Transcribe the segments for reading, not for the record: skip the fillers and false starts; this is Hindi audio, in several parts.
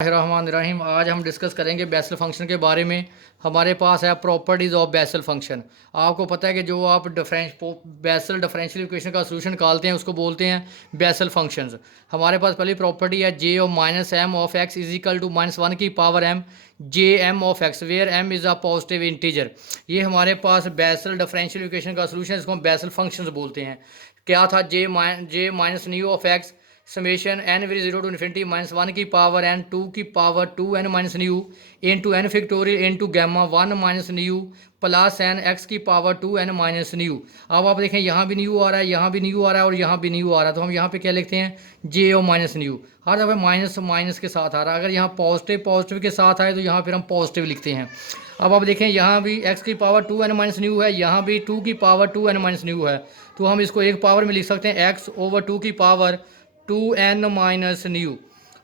रहमान, आज हम डिस्कस करेंगे बेसल फंक्शन के बारे में। हमारे पास है प्रॉपर्टीज़ ऑफ बेसल फंक्शन। आपको पता है कि जो आप बेसल डिफरेंशियल इक्वेशन का सोल्यूशन निकालते हैं उसको बोलते हैं बेसल फंक्शंस। हमारे पास पहली प्रॉपर्टी है J of minus M of X is equal to -1 की power M J M of X where M is a positive integer. ये हमारे पास बेसल डिफरेंशियल इक्वेशन का सोल्यूशन है, इसको हम बेसल फंक्शंस बोलते हैं। क्या था J minus nu of X summation N vary zero to infinity -1 की पावर एन 2 की power 2n minus nu into N factorial in to gamma 1 minus nu plus N x की पावर 2n माइनस न्यू। अब आप देखें यहाँ भी न्यू आ रहा है, यहाँ भी न्यू आ रहा है और यहाँ भी न्यू आ रहा है, तो हम यहाँ पे क्या लिखते हैं जे ओ माइनस न्यू। हर दफ़ा माइनस माइनस के साथ आ रहा है, अगर यहाँ पॉजिटिव पॉजिटिव के साथ आए तो यहाँ फिर हम पॉजिटिव लिखते हैं। अब आप देखें यहाँ भी x की पावर 2n माइनस न्यू है, यहाँ भी 2 की पावर 2n माइनस न्यू है, तो हम इसको एक पावर में लिख सकते हैं x ओवर 2 की पावर 2n माइनस न्यू।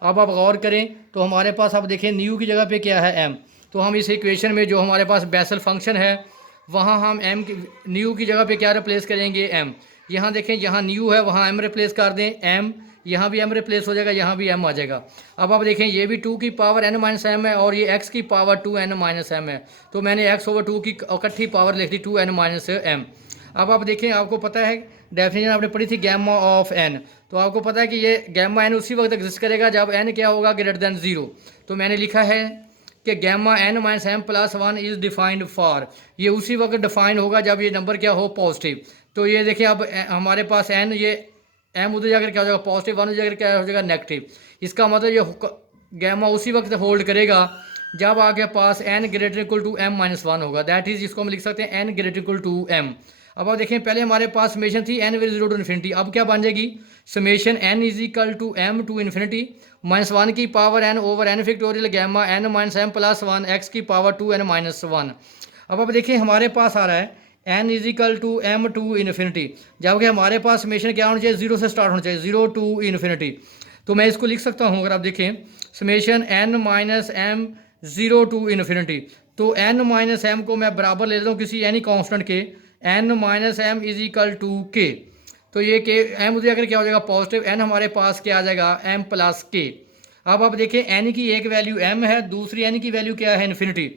अब आप गौर करें तो हमारे पास आप देखें न्यू की जगह पे क्या है m, तो हम इस इक्वेशन में जो हमारे पास बेसल फंक्शन है वहाँ हम m की न्यू की जगह पे क्या रिप्लेस करेंगे m। यहाँ देखें यहाँ न्यू है वहाँ m रिप्लेस कर दें m, यहाँ भी m रिप्लेस हो जाएगा, यहाँ भी m आ जाएगा। अब आप देखें ये भी 2 की पावर n माइनस m है और ये x की पावर 2n माइनस m है, तो मैंने x ओवर 2 की इकट्ठी पावर लिख दी 2n माइनस m। अब आप देखें आपको पता है डेफिनेशन आपने पढ़ी थी गैमा ऑफ n, तो आपको पता है कि ये गैमा n उसी वक्त एग्जिस्ट करेगा जब n क्या होगा ग्रेटर देन 0। तो मैंने लिखा है कि gamma n minus m plus 1 is defined for, ये उसी वक्त डिफाइन होगा जब ये नंबर क्या हो पॉजिटिव। तो ये देखिए अब हमारे पास n ये m उधर जाकर क्या हो जाएगा पॉजिटिव, 1 उधर जाकर क्या हो जाएगा नेगेटिव। इसका मतलब ये गैमा उसी वक्त होल्ड करेगा जब आपके पास n greater equal to m minus 1 होगा, दैट इज़ इसको हम लिख सकते हैं n greater equal to m। अब आप देखें पहले हमारे पास समेशन थी n vary zero to infinity, अब क्या बन जाएगी summation n is equal to m to infinity -1 की power n over n factorial gamma n minus m plus 1 x की पावर 2n माइनस 1। अब आप देखें हमारे पास आ रहा है n is equal to m to infinity, जबकि हमारे पास समेशन क्या होना चाहिए 0 से स्टार्ट होना चाहिए 0 टू इन्फिनिटी। तो मैं इसको लिख सकता हूँ, अगर आप देखें summation n minus m 0 to infinity, तो n माइनस m को मैं बराबर ले लेता हूँ किसी any constant k n minus m is equal to k, तो ये के m उधर अगर क्या हो जाएगा पॉजिटिव, n हमारे पास क्या आ जाएगा m प्लस के। अब आप देखें n की एक वैल्यू m है, दूसरी n की वैल्यू क्या है इन्फिनिटी।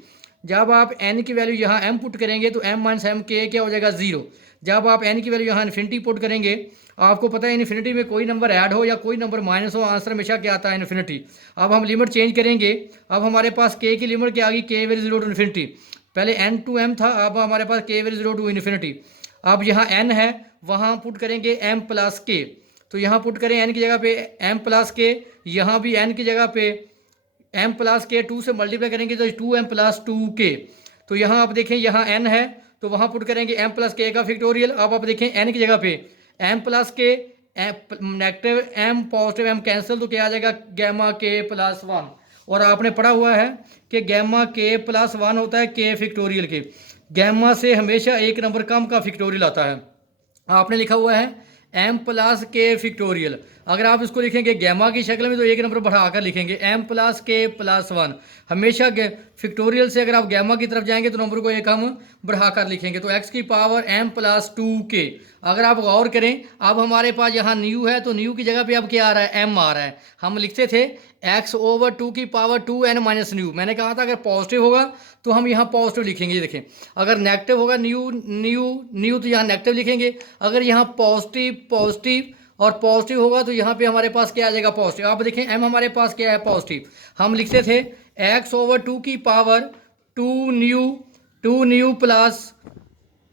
जब आप n की वैल्यू यहाँ m पुट करेंगे तो m माइनस एम के क्या हो जाएगा 0। जब आप n की वैल्यू यहाँ इन्फिनिटी पुट करेंगे, आपको पता है इन्फिनिटी में कोई नंबर ऐड हो या कोई नंबर माइनस हो आंसर हमेशा क्या आता है इन्फिनिटी। अब हम लिमिट चेंज करेंगे, अब हमारे पास k की लिमिट क्या आ गई k वेरी 0 टू इन्फिनिटी, पहले n टू m था, अब हमारे पास k वेरी 0 टू इन्फिनिटी। अब यहाँ n है वहाँ पुट करेंगे m प्लस के, तो यहाँ पुट करें n की जगह पे m प्लस के, यहाँ भी n की जगह पे m प्लस के 2 से मल्टीप्लाई करेंगे तो 2m प्लस 2k। तो यहाँ आप देखें यहाँ n है तो वहाँ पुट करेंगे m प्लस के का फिक्टोरियल। अब आप देखें n की जगह पे m प्लस के negative m positive m cancel, तो क्या आ जाएगा गैमा k प्लस 1। और आपने पढ़ा हुआ है कि गैमा k प्लस 1 होता है k फिक्टोरियल के, गैमा से हमेशा एक नंबर कम का फिक्टोरियल आता है। आपने लिखा हुआ है m प्लस के फिक्टोरियल, अगर आप इसको लिखेंगे गैमा की शक्ल में तो एक नंबर बढ़ाकर लिखेंगे m प्लस के प्लस 1। हमेशा फिक्टोरियल से अगर आप गैमा की तरफ जाएंगे तो नंबर को एक हम बढ़ाकर लिखेंगे, तो x की पावर m प्लस 2k। अगर आप गौर करें अब हमारे पास यहाँ न्यू है तो न्यू की जगह पे अब क्या आ रहा है m आ रहा है। हम लिखते थे x ओवर 2 की पावर 2n माइनस न्यू, मैंने कहा था अगर पॉजिटिव होगा तो हम यहाँ पॉजिटिव लिखेंगे, ये देखें अगर नेगेटिव होगा न्यू न्यू न्यू तो यहाँ नेगेटिव लिखेंगे, अगर यहाँ पॉजिटिव पॉजिटिव और पॉजिटिव होगा तो यहाँ पे हमारे पास क्या आ जाएगा पॉजिटिव। आप देखें m हमारे पास क्या है पॉजिटिव, हम लिखते थे x ओवर 2 की power 2 new plus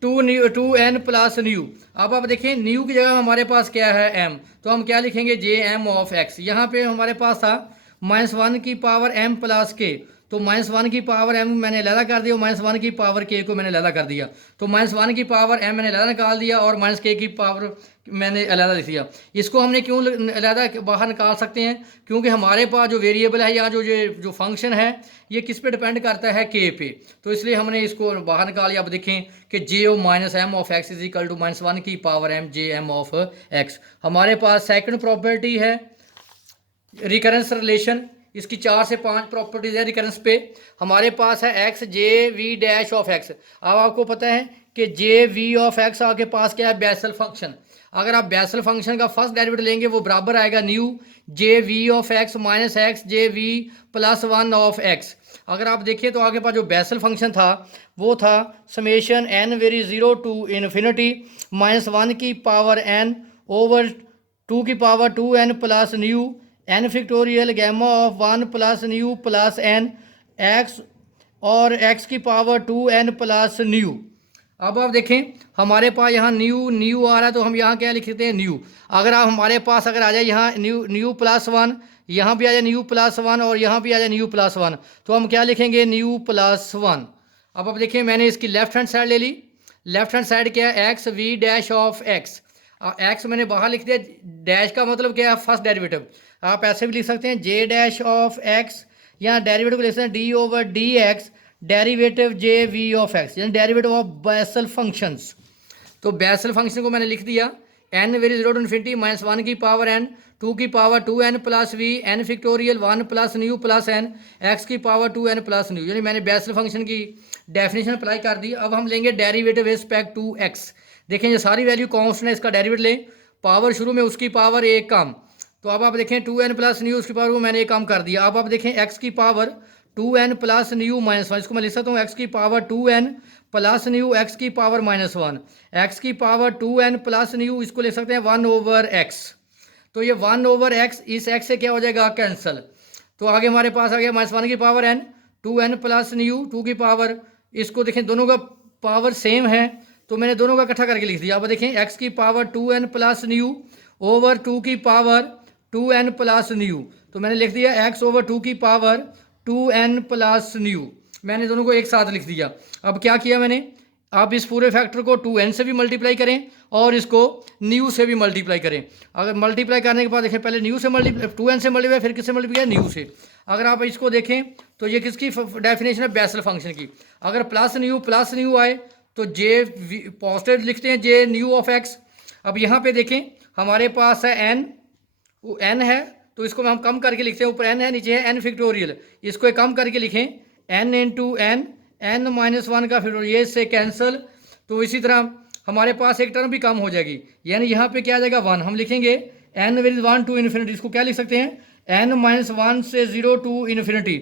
2n plus nu. अब आप देखें न्यू की जगह हमारे पास क्या है m, तो हम क्या लिखेंगे जे एम ऑफ x। यहाँ पे हमारे पास था -1 की पावर m प्लस के, तो -1 की पावर m मैंने लैला कर दिया, -1 की पावर k को मैंने लैला कर दिया, तो -1 की पावर m मैंने लैला निकाल दिया और -k की पावर मैंने अलहदा लिख दिया। इसको हमने क्यों अलहदा बाहर निकाल सकते हैं, क्योंकि हमारे पास जो वेरिएबल है या जो फंक्शन है ये किस पे डिपेंड करता है k पे, तो इसलिए हमने इसको बाहर निकाल लिया। अब देखें कि J O minus M of X is equal to -1 की power m J M of X. हमारे पास सेकंड प्रॉपर्टी है रिकरेंस रिलेशन, इसकी 4 से 5 प्रॉपर्टीज है रिकरेंस पे। हमारे पास है x j v dash of x. अब आपको पता है कि जे वी ऑफ एक्स आपके पास क्या है बेसल फंक्शन। अगर आप बेसल फंक्शन का फर्स्ट डेरिवेटिव लेंगे वो बराबर आएगा nu j we of x minus x j v plus one of x. अगर आप देखिए तो आगे पास जो बेसल फंक्शन था वो था summation N vary zero to infinity minus one की पावर एन ओवर टू की power two N plus nu n factorial gamma of one plus nu plus N x और एक्स की power two N plus nu. अब आप देखें हमारे पास यहाँ न्यू न्यू आ रहा है तो हम यहाँ क्या लिखते हैं न्यू। अगर आप हमारे पास अगर आ जाए यहाँ न्यू न्यू प्लस वन, यहाँ भी आ जाए न्यू प्लस वन और यहाँ भी आ जाए न्यू प्लस वन, तो हम क्या लिखेंगे न्यू प्लस वन। अब आप देखिए मैंने इसकी लेफ्ट हैंड साइड ले ली। लेफ्ट हैंड साइड क्या है x v dash of x. X मैंने बाहर लिख दिया, डैश का मतलब क्या है फर्स्ट डेरिवेटिव। आप ऐसे भी लिख सकते हैं जे डैश ऑफ एक्स, यहाँ डेरिवेटिव लिख सकते हैं D over D X derivative J we of X, यानी डेरिवेटिव ऑफ बेसल फंक्शंस। तो बेसल फंक्शन को मैंने लिख दिया N vary zero to infinity minus one की पावर एन टू की power two N plus V N factorial one plus nu plus N x की power two N plus nu, यानी मैंने बेसल फंक्शन की डेफिनेशन अप्लाई कर दी। अब हम लेंगे डेरिवेटिव रिस्पेक्ट टू एक्स। देखें ये सारी वैल्यू कॉन्स्टेंट है, इसका डेरिवेटिव लें, पावर शुरू में उसकी पावर एक कम, तो अब आप देखें टू एन प्लस न्यू उसकी पावर को मैंने एक कम कर दिया। अब आप देखें एक्स की power two N plus nu minus one, इसको मैं लिख सकता हूँ एक्स की power two N plus nu x की पावर माइनस वन, एक्स की power two N plus nu इसको लिख सकते हैं वन ओवर एक्स। तो ये वन ओवर एक्स इस एक्स से क्या हो जाएगा कैंसिल, तो आगे हमारे पास आ गया माइनस वन की power N two N plus nu two की पावर, इसको देखें दोनों का पावर सेम है तो मैंने दोनों का इकट्ठा करके लिख दिया। अब देखें एक्स की power two N plus nu over two की power two N plus nu, तो मैंने लिख दिया एक्स ओवर टू की power two N plus nu, मैंने दोनों को एक साथ लिख दिया। अब क्या किया मैंने, आप इस पूरे फैक्टर को टू एन से भी मल्टीप्लाई करें और इसको न्यू से भी मल्टीप्लाई करें। अगर मल्टीप्लाई करने के बाद देखें पहले न्यू से मल्टीप्लाई टू एन से मल्टीप्लाई फिर किससे मल्टीप्लाई न्यू से। अगर आप इसको देखें तो ये किसकी डेफिनेशन है बेसल फंक्शन की। अगर प्लस न्यू आए तो जे पॉजिटिव लिखते हैं जे न्यू ऑफ एक्स। अब यहाँ पे देखें हमारे पास है एन है तो इसको हम कम करके लिखते हैं, ऊपर एन है नीचे है एन फिक्टोरियल, इसको एक कम करके लिखें n into n minus one का फिक्टोरियल, ये इससे कैंसिल। तो इसी तरह हमारे पास एक टर्म भी कम हो जाएगी, यानी यहाँ पे क्या आ जाएगा वन, हम लिखेंगे n with one to infinity, इसको क्या लिख सकते हैं एन माइनस वन से जीरो टू इन्फिनिटी।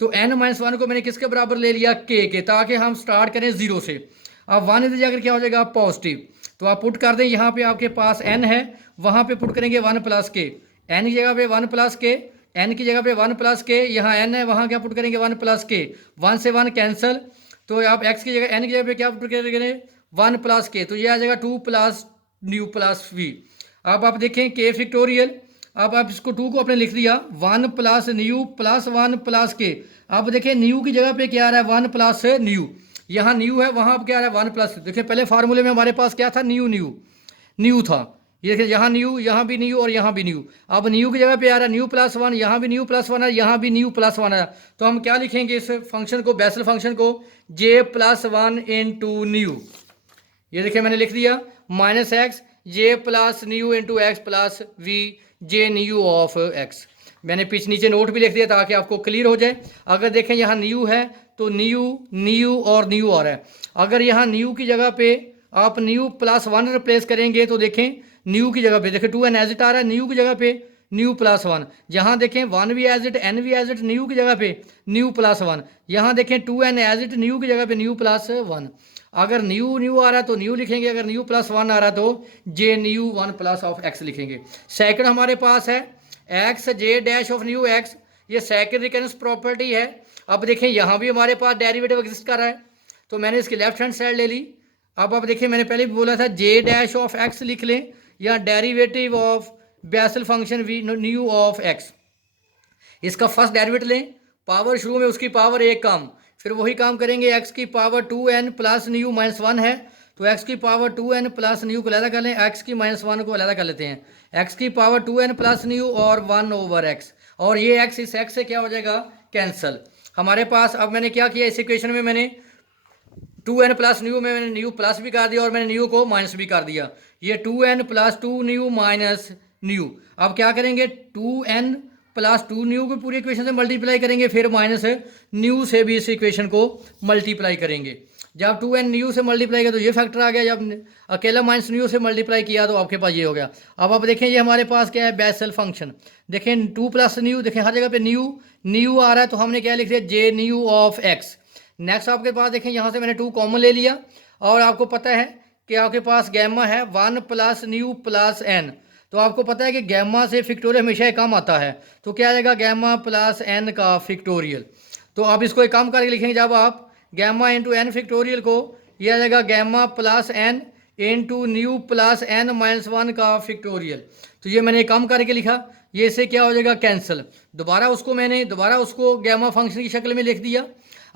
तो एन माइनस वन को मैंने किसके बराबर ले लिया के, ताकि हम स्टार्ट करें जीरो से। अब वन इधर जाकर क्या हो जाएगा पॉजिटिव, तो आप पुट कर दें यहाँ पे आपके पास एन है वहाँ पे पुट करेंगे वन प्लस के, एन की जगह पे वन प्लस के, एन की जगह पे वन प्लस के, यहाँ एन है वहाँ क्या पुट करेंगे वन प्लस के, वन से वन कैंसिल। तो आप एक्स की जगह एन की जगह पे क्या पुट करेंगे वन प्लस के, तो ये आ जाएगा two plus nu plus v. अब आप देखें के फिक्टोरियल, अब आप इसको टू को आपने लिख दिया one plus nu plus one plus के। अब देखें न्यू की जगह पे क्या आ रहा है वन प्लस न्यू, यहाँ न्यू है वहाँ अब क्या आ रहा है वन प्लस। देखिए पहले फार्मूले में हमारे पास क्या था न्यू था, ये देखिए यहाँ न्यू, यहाँ भी न्यू और यहाँ भी न्यू। अब न्यू की जगह पे आ रहा है न्यू प्लस वन, यहाँ भी न्यू प्लस वन है, यहाँ भी न्यू प्लस वन है। तो हम क्या लिखेंगे इस फंक्शन को बेसल फंक्शन को j plus one into nu, ये देखिए मैंने लिख दिया minus x j plus nu into x plus v j nu of x. मैंने पीछे नीचे नोट भी लिख दिया ताकि आपको क्लियर हो जाए। अगर देखें यहाँ न्यू है तो न्यू और न्यू आ रहा है। अगर यहाँ न्यू की जगह पे आप न्यू प्लस वन रिप्लेस करेंगे तो देखें न्यू की जगह पे देखें टू एन एज इट आ रहा है, न्यू की जगह पे न्यू प्लस वन, यहाँ देखें वन भी एज इट एन भी एज इट, न्यू की जगह पे न्यू प्लस वन, यहाँ देखें two n as it nu की जगह पे न्यू प्लस वन। अगर न्यू आ रहा है तो न्यू लिखेंगे, अगर न्यू प्लस वन आ रहा है तो J nu one plus of X लिखेंगे। सेकंड हमारे पास है x J dash of nu X, ये सेकंड रिकरेंस प्रॉपर्टी है। अब देखें यहाँ भी हमारे पास डेरिवेटिव एग्जिस्ट कर रहा है तो मैंने इसकी लेफ्ट हैंड साइड ले ली। अब आप देखिए मैंने पहले भी बोला था जे डैश ऑफ एक्स लिख लें या derivative of Bessel function v nu of x, इसका फर्स्ट डेरिवेटिव लें, पावर शुरू में उसकी पावर एक कम, फिर वही काम करेंगे एक्स की power two N plus nu minus one है तो एक्स की power two N plus nu को अलग कर लें, एक्स की माइनस वन को अलग कर लेते हैं, एक्स की power two N plus nu और वन ओवर एक्स, और ये एक्स इस एक्स से क्या हो जाएगा कैंसिल। हमारे पास अब मैंने क्या किया इस इक्वेशन में मैंने टू एन प्लस न्यू में मैंने न्यू प्लस भी कर दिया और मैंने न्यू को माइनस भी कर दिया, ये two N plus two nu minus nu. अब क्या करेंगे two N plus two nu को पूरी इक्वेशन से मल्टीप्लाई करेंगे, फिर माइनस न्यू से भी इस इक्वेशन को मल्टीप्लाई करेंगे। जब 2n न्यू से मल्टीप्लाई किया तो ये फैक्टर आ गया, जब अकेला माइनस न्यू से मल्टीप्लाई किया तो आपके पास ये हो गया। अब आप देखें ये हमारे पास क्या है, बेसल फंक्शन। देखें 2 प्लस न्यू, देखें हर जगह पे न्यू न्यू आ रहा है, तो हमने क्या लिख दिया, जे न्यू ऑफ एक्स। नेक्स्ट आपके पास देखें यहाँ से मैंने 2 कॉमन ले लिया, और आपको पता है कि आपके पास गैमा है 1 प्लस न्यू प्लस एन। तो आपको पता है कि गैमा से फिक्टोरियल हमेशा कम आता है, तो क्या आएगा, गैमा प्लस एन का फिक्टोरियल। तो आप इसको एक काम करके लिखेंगे, जब आप गैमा इंटू एन फिक्टोरियल को, यह आ जाएगा gamma plus n into nu plus n minus 1 का फिक्टोरियल। तो ये मैंने कम करके लिखा, ये इससे क्या हो जाएगा, कैंसिल। दोबारा उसको गैमा फंक्शन की शक्ल में लिख दिया।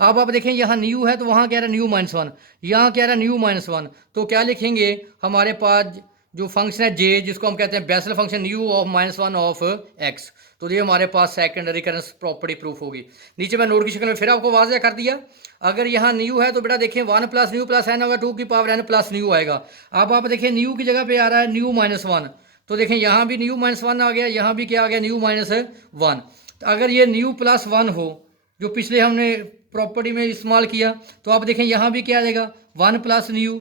अब आप देखें यहाँ न्यू है तो वहाँ कह रहा है न्यू माइनस 1, यहाँ कह रहा है न्यू माइनस 1, तो क्या लिखेंगे, हमारे पास जो फंक्शन है जे, जिसको हम कहते हैं Bessel function, new of minus 1 of x. तो ये हमारे पास सेकंड रिकरेंस प्रॉपर्टी प्रूफ होगी। नीचे मैं नोट की शक्ल में फिर आपको वाज़ह कर दिया। अगर यहाँ न्यू है तो बेटा देखें 1 प्लस न्यू प्लस एन होगा, 2 की पावर एन प्लस न्यू आएगा। अब आप देखें न्यू की जगह पे आ रहा है न्यू माइनस 1, तो देखें यहाँ भी न्यू माइनस 1 आ गया, यहाँ भी क्या आ गया, न्यू माइनस 1। तो अगर ये न्यू प्लस 1 हो, जो पिछले हमने प्रॉपर्टी में इस्तेमाल किया, तो आप देखें यहाँ भी क्या आ जाएगा, 1 प्लस न्यू।